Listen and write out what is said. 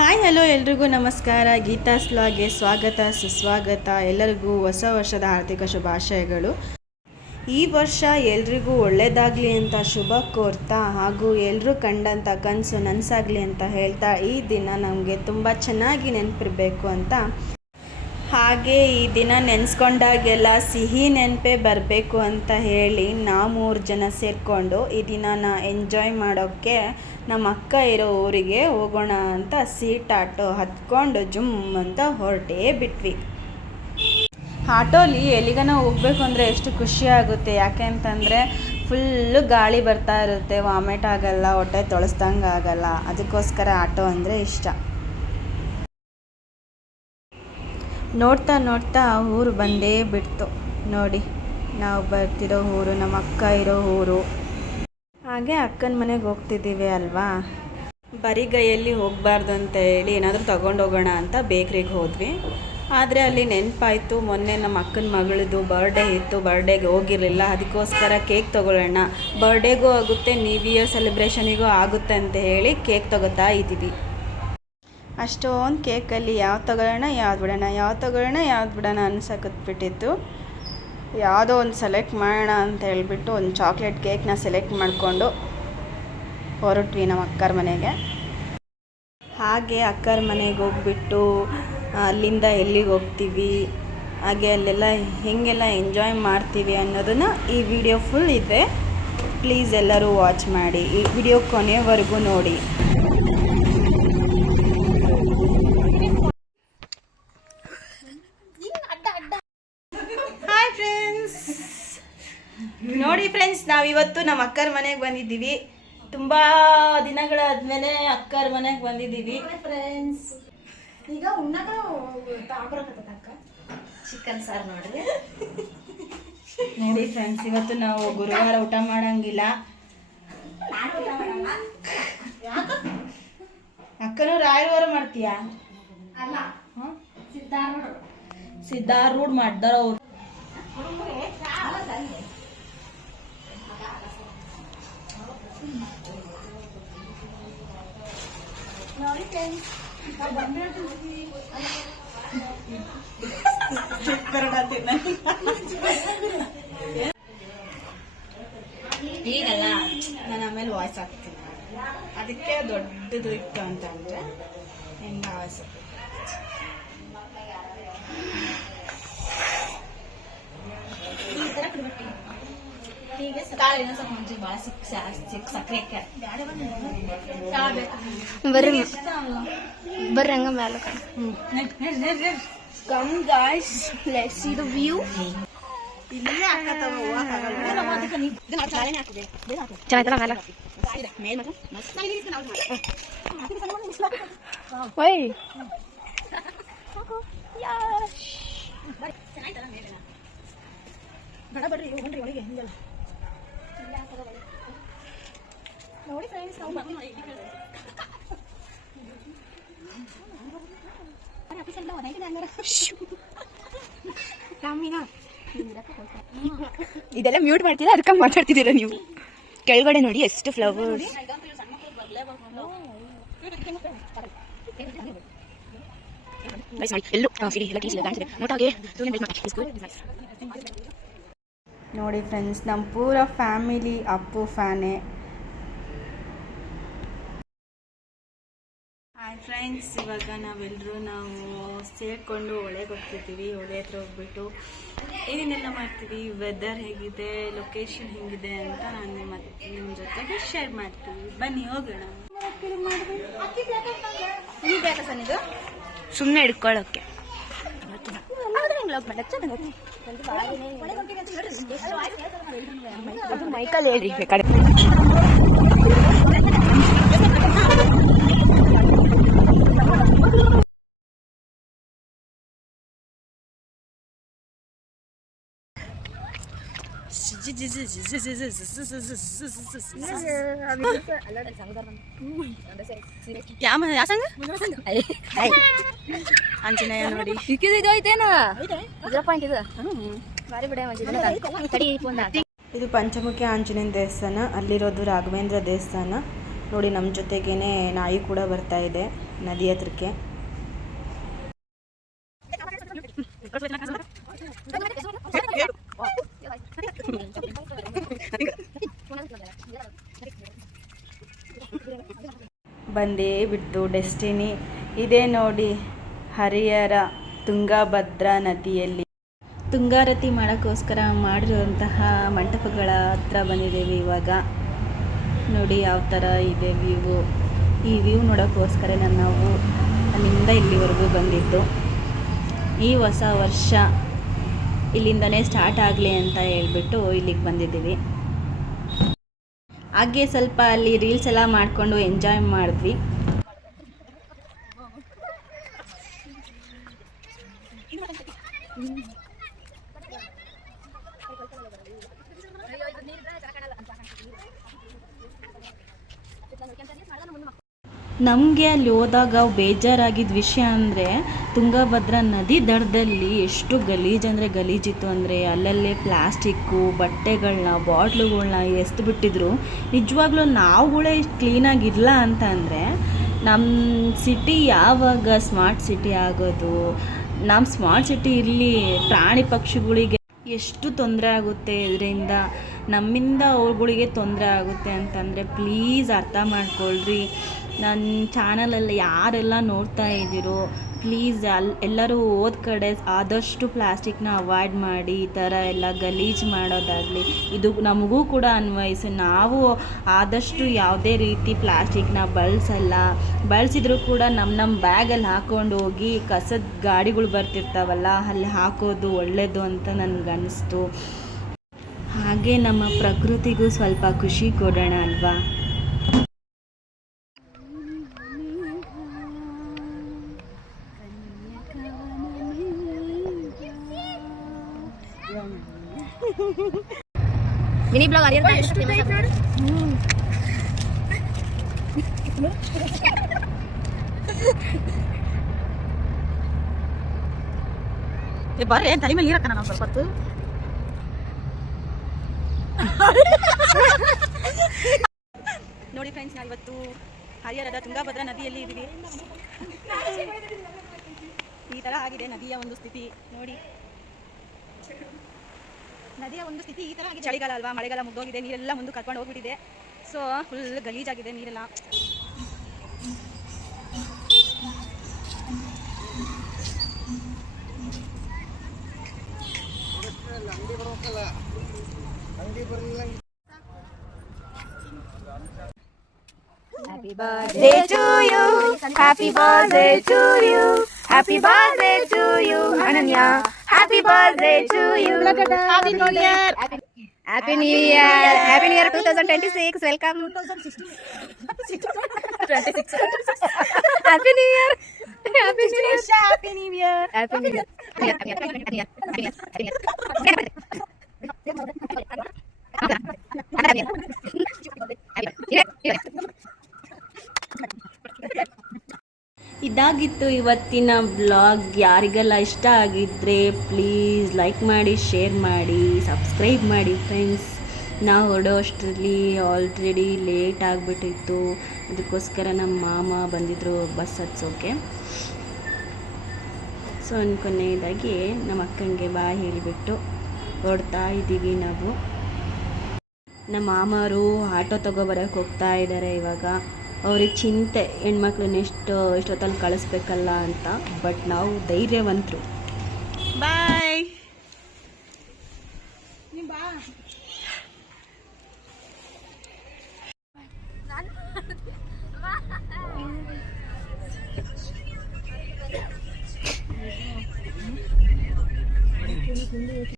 Hi hello ಎಲ್ರಿಗೂ ನಮಸ್ಕಾರ. ಗೀತಾಸ್ ವ್ಲಾಗ್ಗೆ ಸ್ವಾಗತ ಸುಸ್ವಾಗತ. ಎಲ್ಲರಿಗೂ ಹೊಸ ವರ್ಷದ ಹಾರ್ದಿಕ ಶುಭಾಶಯಗಳು. ಈ ವರ್ಷ ಎಲ್ರಿಗೂ ಒಳ್ಳೆಯದಾಗಲಿ ಅಂತ ಶುಭ ಕೋರ್ತಾ ಹಾಗೂ ಎಲ್ಲರೂ ಕಂಡಂಥ ಕನಸು ನನಸಾಗಲಿ ಅಂತ ಹೇಳ್ತಾ ಈ ದಿನ ನಮಗೆ ತುಂಬ ಚೆನ್ನಾಗಿ ನೆನಪಿರಬೇಕು ಅಂತ, ಹಾಗೆ ಈ ದಿನ ನೆನೆಸ್ಕೊಂಡಾಗೆಲ್ಲ ಸಿಹಿ ನೆನಪೇ ಬರಬೇಕು ಅಂತ ಹೇಳಿ ನಾವು 3 ಜನ ಸೇರಿಕೊಂಡು ಈ ದಿನನ ಎಂಜಾಯ್ ಮಾಡೋಕ್ಕೆ ನಮ್ಮ ಅಕ್ಕ ಇರೋ ಊರಿಗೆ ಹೋಗೋಣ ಅಂತ ಸೀಟ್ ಆಟೋ ಹತ್ಕೊಂಡು ಜುಮ್ ಅಂತ ಹೊರಟೇ ಬಿಟ್ವಿ. ಆಟೋಲಿ ಎಲ್ಲಿಗನ ಹೋಗ್ಬೇಕು ಅಂದರೆ ಎಷ್ಟು ಖುಷಿ ಆಗುತ್ತೆ, ಯಾಕೆ ಅಂತಂದರೆ ಫುಲ್ಲು ಗಾಳಿ ಬರ್ತಾ ಇರುತ್ತೆ, ವಾಮಿಟ್ ಆಗಲ್ಲ, ಹೊಟ್ಟೆ ತೊಳಸ್ದಂಗೆ ಆಗಲ್ಲ. ಅದಕ್ಕೋಸ್ಕರ ಆಟೋ ಅಂದರೆ ಇಷ್ಟ. ನೋಡ್ತಾ ನೋಡ್ತಾ ಊರು ಬಂದೇ ಬಿಡ್ತು. ನೋಡಿ, ನಾವು ಬರ್ತಿರೋ ಊರು ನಮ್ಮ ಅಕ್ಕ ಇರೋ ಊರು. ಹಾಗೆ ಅಕ್ಕನ ಮನೆಗೆ ಹೋಗ್ತಿದ್ದೀವಿ ಅಲ್ವಾ, ಬರಿಗೈಯಲ್ಲಿ ಹೋಗಬಾರ್ದು ಅಂತ ಹೇಳಿ ಏನಾದರೂ ತೊಗೊಂಡೋಗೋಣ ಅಂತ ಬೇಕ್ರಿಗೆ ಹೋದ್ವಿ. ಆದರೆ ಅಲ್ಲಿ ನೆನಪಾಯಿತು, ಮೊನ್ನೆ ನಮ್ಮ ಅಕ್ಕನ ಮಗಳದು ಬರ್ಡೇ ಇತ್ತು, ಬರ್ಡೇಗೆ ಹೋಗಿರಲಿಲ್ಲ. ಅದಕ್ಕೋಸ್ಕರ ಕೇಕ್ ತೊಗೊಳ್ಳೋಣ, ಬರ್ಡೇಗೂ ಆಗುತ್ತೆ, ನ್ಯೂ ಇಯರ್ ಸೆಲೆಬ್ರೇಷನಿಗೂ ಆಗುತ್ತೆ ಅಂತ ಹೇಳಿ ಕೇಕ್ ತೊಗೋತಾ ಇದ್ದೀವಿ. ಅಷ್ಟೊಂದು ಕೇಕಲ್ಲಿ ಯಾವ್ದು ತೊಗೊಳ್ಳೋಣ ಯಾವ್ದು ಬಿಡೋಣ ಅನ್ಸಕತ್ಬಿಟ್ಟಿತ್ತು. ಯಾವುದೋ ಒಂದು ಸೆಲೆಕ್ಟ್ ಮಾಡೋಣ ಅಂತ ಹೇಳ್ಬಿಟ್ಟು ಒಂದು ಚಾಕ್ಲೇಟ್ ಕೇಕ್ನ ಸೆಲೆಕ್ಟ್ ಮಾಡಿಕೊಂಡು ಹೊರಟ್ವಿ ನಮ್ಮ ಅಕ್ಕರ ಮನೆಗೆ. ಹಾಗೆ ಅಕ್ಕರ ಮನೆಗೆ ಹೋಗ್ಬಿಟ್ಟು ಅಲ್ಲಿಂದ ಎಲ್ಲಿಗೆ ಹೋಗ್ತೀವಿ, ಹಾಗೆ ಅಲ್ಲೆಲ್ಲ ಹೇಗೆಲ್ಲ ಎಂಜಾಯ್ ಮಾಡ್ತೀವಿ ಅನ್ನೋದನ್ನು ಈ ವಿಡಿಯೋ ಫುಲ್ ಇದೆ. ಪ್ಲೀಸ್ ಎಲ್ಲರೂ ವಾಚ್ ಮಾಡಿ, ಈ ವಿಡಿಯೋ ಕೊನೆಯವರೆಗೂ ನೋಡಿ. ಹಾಯ್ ಫ್ರೆಂಡ್ಸ್, ನೋಡಿ ಫ್ರೆಂಡ್ಸ್, ನಾವಿವತ್ತು ನಮ್ಮ ಅಕ್ಕರ ಮನೆಗೆ ಬಂದಿದ್ದೀವಿ. ತುಂಬ ದಿನಗಳಾದ್ಮೇಲೆ ಅಕ್ಕರ ಮನೆಗೆ ಬಂದಿದ್ದೀವಿ ಫ್ರೆಂಡ್ಸ್. ಈಗ ಉಣ್ಣಕ ಚಿಕನ್ ಸಾರು ನೋಡ್ರಿ. ನೋಡಿ ಫ್ರೆಂಡ್ಸ್, ಇವತ್ತು ನಾವು ಗುರುವಾರ ಊಟ ಮಾಡಂಗಿಲ್ಲ. ಅಕ್ಕನೂ ರಾಯರವಾರ ಮಾಡ್ತೀಯಾ? ಅಲ್ಲ, ಸಿದ್ಧಾರೂಢ ಮಾಡ್ದಾರ ಅವ್ರು. ಈಗಲ್ಲ ನಾನು ಆಮೇಲೆ ವಾಯ್ಸ್ ಹಾಕ್ತೀನಿ, ಅದಕ್ಕೆ ದೊಡ್ಡದು ಇತ್ತು ಅಂತ ಅಂದರೆ ಹೆಂಗ ವಾಯ್ಸ್. ಬರ್ರಿ ಹಂಗ ಮ್ಯಾಲ come guys, let's see the view. ಇಲ್ಲೇ ಹಾಕತ್ತವ ನೋಡಿ ಫ್ರೆಂಡ್ಸ್, ಇದೆಲ್ಲ ಮ್ಯೂಟ್ ಮಾಡ್ತೀರಾ, ಅದಕ್ಕೆ ಮಾತಾಡ್ತಿದ್ದೀರಾ ನೀವು. ಕೆಳಗಡೆ ನೋಡಿ ಎಷ್ಟು ಫ್ಲವರ್ಸ್. ನೋಡಿ ಫ್ರೆಂಡ್ಸ್, ನಮ್ಮ ಪೂರ ಫ್ಯಾಮಿಲಿ ಅಪ್ಪು ಫ್ಯಾನೇ. ಹಾಯ್ ಫ್ರೆಂಡ್ಸ್, ಇವಾಗ ನಾವು ಸೇರಿಕೊಂಡು ಹೊಳೆಗೆ ಹೋಗ್ತಿದ್ದೀವಿ. ಹೊಳೆ ಹತ್ರ ಹೋಗ್ಬಿಟ್ಟು ಏನೇನೆಲ್ಲ ಮಾಡ್ತೀವಿ, ವೆದರ್ ಹೇಗಿದೆ, ಲೊಕೇಶನ್ ಹೇಗಿದೆ ಅಂತ ನಾನು ನಿಮ್ಮ ಜೊತೆಗೆ ಶೇರ್ ಮಾಡ್ತೀವಿ. ಬನ್ನಿ ಹೋಗೋಣ. ಸುಮ್ಮನೆ ಹಿಡ್ಕೊಳ್ಳೋಕ್ಕೆ ಮೈಕಲ್ ಹೇಳ್ರಿ ಬೇಕಾದ್ರೆ. ಆಂಜನೇಯ ನೋಡಿ. ಇದು ಪಂಚಮುಖಿ ಆಂಜನೇಯನ ದೇವಸ್ಥಾನ, ಅಲ್ಲಿರೋದು ರಾಘವೇಂದ್ರ ದೇವಸ್ಥಾನ. ನೋಡಿ, ನಮ್ಮ ಜೊತೆಗೇನೆ ನಾಯಿ ಕೂಡ ಬರ್ತಾ ಇದೆ. ನದಿ ಹತ್ರಕ್ಕೆ. ಬಂದೇ ಬಿಟ್ಟು ಡೆಸ್ಟಿನಿ. ಇದೇ ನೋಡಿ ಹರಿಹರ ತುಂಗಭದ್ರಾ ನದಿಯಲ್ಲಿ ತುಂಗಾರತಿ ಮಾಡೋಕ್ಕೋಸ್ಕರ ಮಾಡಿರುವಂತಹ ಮಂಟಪಗಳ ಹತ್ರ ಬಂದಿದ್ದೇವೆ ಇವಾಗ. ನೋಡಿ ಯಾವ ಥರ ಇದೆ ವ್ಯೂ. ಈ ವ್ಯೂ ನೋಡೋಕ್ಕೋಸ್ಕರ ನಾವು ಅಲ್ಲಿಂದ ಇಲ್ಲಿವರೆಗೂ ಬಂದಿದ್ದು. ಈ ಹೊಸ ವರ್ಷ ಇಲ್ಲಿಂದನೇ ಸ್ಟಾರ್ಟ್ ಆಗಲಿ ಅಂತ ಹೇಳ್ಬಿಟ್ಟು ಇಲ್ಲಿಗೆ ಬಂದಿದ್ದೀವಿ. ಹಾಗೆ ಸ್ವಲ್ಪ ಅಲ್ಲಿ ರೀಲ್ಸ್ ಎಲ್ಲ ಮಾಡಿಕೊಂಡು ಎಂಜಾಯ್ ಮಾಡಿದ್ವಿ. ನಮಗೆ ಅಲ್ಲಿ ಹೋದಾಗ ಬೇಜಾರಾಗಿದ್ದ ವಿಷಯ ಅಂದರೆ ತುಂಗಭದ್ರಾ ನದಿ ದಡದಲ್ಲಿ ಎಷ್ಟು ಗಲೀಜಿತ್ತು ಅಂದರೆ ಅಲ್ಲಲ್ಲೇ ಪ್ಲಾಸ್ಟಿಕ್ಕು, ಬಟ್ಟೆಗಳನ್ನ, ಬಾಟ್ಲುಗಳನ್ನ ಎಸ್ದು ಬಿಟ್ಟಿದ್ರು. ನಿಜವಾಗ್ಲೂ ನಾವುಗಳೇ ಕ್ಲೀನಾಗಿರಲ್ಲ ಅಂತ ಅಂದರೆ ನಮ್ಮ ಸಿಟಿ ಯಾವಾಗ ಸ್ಮಾರ್ಟ್ ಸಿಟಿ ಆಗೋದು? ನಮ್ಮ ಸ್ಮಾರ್ಟ್ ಸಿಟಿ ಇರಲಿ, ಪ್ರಾಣಿ ಪಕ್ಷಿಗಳಿಗೆ ಎಷ್ಟು ತೊಂದರೆ ಆಗುತ್ತೆ ಇದರಿಂದ, ನಮ್ಮಿಂದ ಅವ್ರುಗಳಿಗೆ ತೊಂದರೆ ಆಗುತ್ತೆ ಅಂತಂದರೆ ಪ್ಲೀಸ್ ಅರ್ಥ ಮಾಡ್ಕೊಳ್ರಿ. ನನ್ನ ಚಾನಲಲ್ಲಿ ಯಾರೆಲ್ಲ ನೋಡ್ತಾ ಇದ್ದೀರೋ ಪ್ಲೀಸ್ ಎಲ್ಲರೂ ಹೋದ ಕಡೆ ಆದಷ್ಟು ಪ್ಲಾಸ್ಟಿಕ್ನ ಅವಾಯ್ಡ್ ಮಾಡಿ. ಈ ಥರ ಎಲ್ಲ ಗಲೀಜು ಮಾಡೋದಾಗಲಿ ಇದು ನಮಗೂ ಕೂಡ ಅನ್ವಯಿಸಿ. ನಾವು ಆದಷ್ಟು ಯಾವುದೇ ರೀತಿ ಪ್ಲಾಸ್ಟಿಕ್ನ ಬಳಸಿದ್ರೂ ಕೂಡ ನಮ್ಮ ಬ್ಯಾಗಲ್ಲಿ ಹಾಕ್ಕೊಂಡು ಹೋಗಿ ಕಸದ ಗಾಡಿಗಳು ಬರ್ತಿರ್ತಾವಲ್ಲ ಅಲ್ಲಿ ಹಾಕೋದು ಒಳ್ಳೆಯದು ಅಂತ ನನಗನ್ನಿಸ್ತು. ಹಾಗೆ ನಮ್ಮ ಪ್ರಕೃತಿಗೂ ಸ್ವಲ್ಪ ಖುಷಿ ಕೊಡೋಣ ಅಲ್ವಾ. ಮಿನಿ ಬ್ಲಾಗ್ ಅರಿಯಂತ ಎಷ್ಟು ಬರ್ರಿ ತಲೆ ಮೇಲೆ ನೀರಕ್ಕ ನಾನು ಸ್ವಲ್ಪ ಹೊತ್ತು. ನೋಡಿ ಫ್ರೆಂಡ್ಸ್, ನಾವು ಇವತ್ತು ಹರಿಹರದ ತುಂಗಭದ್ರಾ ನದಿಯಲ್ಲಿ ಇದ್ದೀವಿ. ಈ ಥರ ಆಗಿದೆ ನದಿಯ ಒಂದು ಸ್ಥಿತಿ. ನೋಡಿ ನದಿಯ ಒಂದು ಸ್ಥಿತಿ ಈ ಥರ ಆಗಿದೆ. ಚಳಿಗಾಲ ಅಲ್ವಾ, ಮಳೆಗಾಲ ಮುಗ್ದೋಗಿದೆ, ನೀರೆಲ್ಲ ಮುಂದೆ ಕರ್ಕೊಂಡು ಹೋಗ್ಬಿಟ್ಟಿದೆ. ಸೊ ಫುಲ್ ಗಲೀಜಾಗಿದೆ ನೀರೆಲ್ಲ. Happy birthday to you, happy birthday to you, happy birthday to you, Ananya. Happy birthday to you, happy new year, happy new year, happy new year 2026. Welcome 2026. Happy new year, happy new year, happy new year, happy new year, happy new year. ಇದಾಗಿತ್ತು ಇವತ್ತಿನ blog. ಯಾರಿಗೆಲ್ಲ ಇಷ್ಟ ಆಗಿದ್ದರೆ please like ಮಾಡಿ, share ಮಾಡಿ, subscribe ಮಾಡಿ friends. ನಾವು ಹೊರಡೋ ಅಷ್ಟರಲ್ಲಿ ಆಲ್ರೆಡಿ ಲೇಟ್ ಆಗಿಬಿಟ್ಟಿತ್ತು. ಅದಕ್ಕೋಸ್ಕರ ನಮ್ಮ ಮಾಮ ಬಂದಿದ್ದರು ಬಸ್ ಹತ್ಸೋಕ್ಕೆ. ಸೊ ಕೊನೆಯದಾಗಿ ನಮ್ಮ ಅಕ್ಕಂಗೆ ಬಾಯ್ ಹೇಳಿಬಿಟ್ಟು ಹೊರಡ್ತಾ ಇದ್ದೀವಿ ನಾವು. ನಮ್ಮ ಮಾಮರು ಆಟೋ ತಗೊಬರೋಕ್ಕೆ ಹೋಗ್ತಾ ಇದ್ದಾರೆ ಇವಾಗ. ಅವ್ರಿಗೆ ಚಿಂತೆ ಹೆಣ್ಮಕ್ಳನ್ನ ಎಷ್ಟೊತ್ತಲ್ಲಿ ಕಳಿಸ್ಬೇಕಲ್ಲ ಅಂತ. ಬಟ್ ನಾವು ಧೈರ್ಯವಂತರು. ಬಾಯ್.